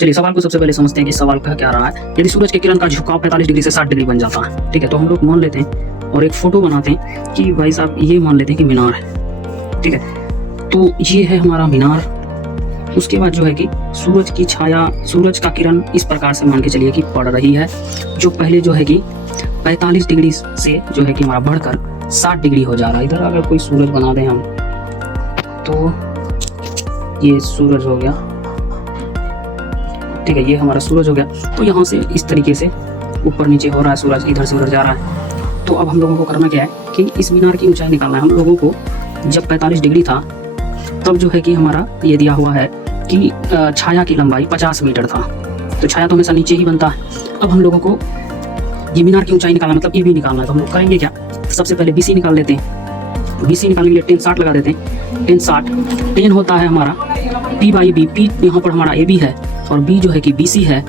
चलिए सवाल को सबसे पहले समझते हैं कि सवाल का क्या रहा है। यदि सूरज के किरण का झुकाव 45 डिग्री से 60 डिग्री बन जाता है, ठीक है, तो हम लोग मान लेते हैं और एक फोटो बनाते हैं कि भाई साहब ये मान लेते हैं कि मीनार है, ठीक है। तो ये है हमारा मीनार। उसके बाद जो है कि सूरज की छाया, सूरज का किरण इस प्रकार से मान के चलिए कि पड़ रही है, जो पहले जो है कि 45 डिग्री से जो है कि हमारा बढ़कर 60 डिग्री हो जा रहा है। इधर अगर कोई सूरज बना दें हम, तो ये सूरज हो गया, ठीक है, ये हमारा सूरज हो गया। तो यहाँ से इस तरीके से ऊपर नीचे हो रहा है सूरज, इधर से उधर जा रहा है। तो अब हम लोगों को करना क्या है कि इस मीनार की ऊंचाई निकालना है। हम लोगों को जब 45 डिग्री था तब जो है कि हमारा ये दिया हुआ है कि छाया की लंबाई 50 मीटर था, तो छाया तो हमेशा नीचे ही बनता है। अब हम लोगों को ये मीनार की ऊंचाई निकालना, मतलब ये भी निकालना है। तो हम लोग करेंगे क्या, सबसे पहले BC निकाल लेते हैं। BC निकालने के लिए 10 60 लगा देते हैं। 10 60 10 होता है हमारा P/B। P यहाँ पर हमारा AB है और B जो है कि BC है।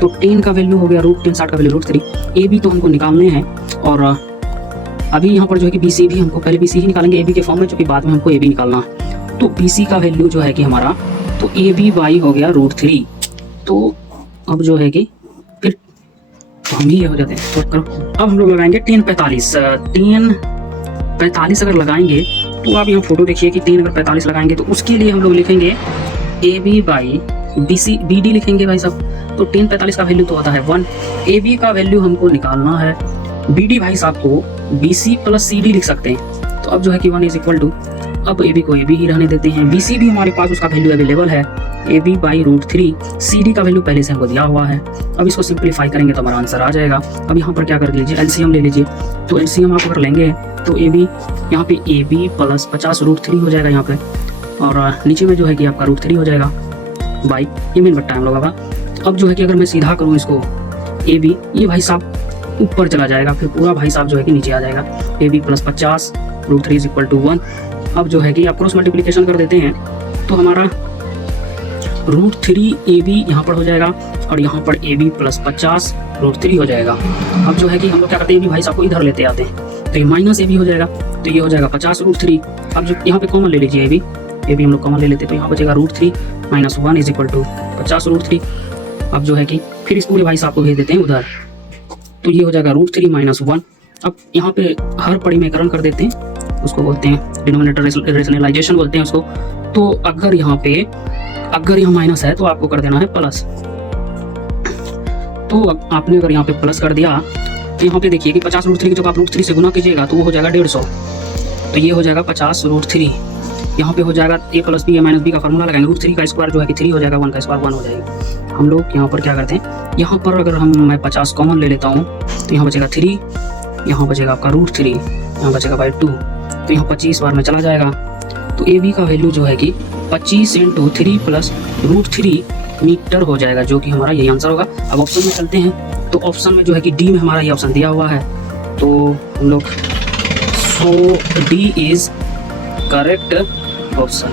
तो 10 का वैल्यू हो गया √10, 60 का वैल्यू √3। AB तो हमको निकालने हैं और अभी यहाँ पर जो है कि BC भी हमको पहले BC ही निकालेंगे AB के फॉर्म में, जो कि बाद में हमको AB निकालना है। तो BC का वैल्यू जो है कि हमारा, तो AB/, हो गया √3। तो अब जो है कि फिर तो हम ही ये हो जाते हैं। तो करो, अब हम लोग लगाएंगे 10 45 10 45 अगर लगाएंगे तो आप यहाँ फोटो देखिए कि 10 अगर 45 लगाएंगे तो उसके लिए हम लोग लिखेंगे AB/BC, BD लिखेंगे भाई साहब। तो 10 45 का वैल्यू तो होता है 1। AB का वैल्यू हमको निकालना है। BD भाई साहब को BC + CD लिख सकते हैं। तो अब जो है कि 1 = अब AB को AB ही रहने देते हैं। BC भी हमारे पास उसका वैल्यू अवेलेबल है, AB/√3। CD का वैल्यू पहले से हमको दिया हुआ है। अब इसको सिंप्लीफाई करेंगे तो हमारा आंसर आ जाएगा। अब यहाँ पर क्या कर लीजिए, LCM ले लीजिए। तो LCM आप अगर लेंगे तो AB यहाँ पे AB + 50 √3 हो जाएगा यहाँ पे, और नीचे में जो है कि आपका √3 हो जाएगा बाई ये मेन बट्टा हम लोगों का। अब जो है कि अगर मैं सीधा करूँ इसको AB, ये भाई साहब ऊपर चला जाएगा, फिर पूरा भाई साहब जो है कि नीचे आ जाएगा। AB + 50 √3 = 1। अब जो है कि आप क्रॉस मल्टीप्लिकेशन कर देते हैं तो हमारा √3 AB यहाँ पर हो जाएगा और यहाँ पर AB + 50 √3 हो जाएगा। अब जो है कि हम लोग क्या करते हैं, AB भाई साहब को इधर लेते आते हैं, तो ये -AB हो जाएगा, तो ये हो जाएगा 50 √3। अब जो यहाँ पे कॉमन ले लीजिए AB हम लोग कॉमन ले लेते हैं, तो यहाँ बचेगा √3 - 1 = 50 √3। अब जो है कि फिर इस पूरे भाई साहब को भेज देते हैं उधर, तो ये हो जाएगा √3 - 1। अब यहाँ पे हर परिमेयकरण कर देते हैं, उसको बोलते हैं डिनोमिनेटर रेशनलाइजेशन बोलते हैं उसको। तो अगर यहाँ माइनस है तो आपको कर देना है प्लस। तो आपने अगर यहाँ पे प्लस कर दिया तो यहाँ पे देखिए कि 50 √3 जब आप √3 से गुना कीजिएगा तो वो हो जाएगा 150। तो ये हो जाएगा 50 √3। यहाँ पे हो जाएगा A + B या -B का फॉर्मूला लगाएंगे। √3 का स्क्वायर जो है कि 3 हो जाएगा, 1 का स्क्वायर 1 हो जाएगा। हम लोग यहाँ पर क्या करते हैं, यहाँ पर अगर मैं 50 कॉमन ले लेता हूँ तो यहाँ बचेगा 3, यहाँ बचेगा आपका √3, यहाँ बचेगा 2, तो यहाँ 25 बार में चला जाएगा। तो AB का वैल्यू जो है कि 25 × 3 + √3 मीटर हो जाएगा, जो कि हमारा यही आंसर होगा। अब ऑप्शन में चलते हैं, तो ऑप्शन में जो है कि D में हमारा ये ऑप्शन दिया हुआ है, तो हम लोग D इज करेक्ट ऑप्शन।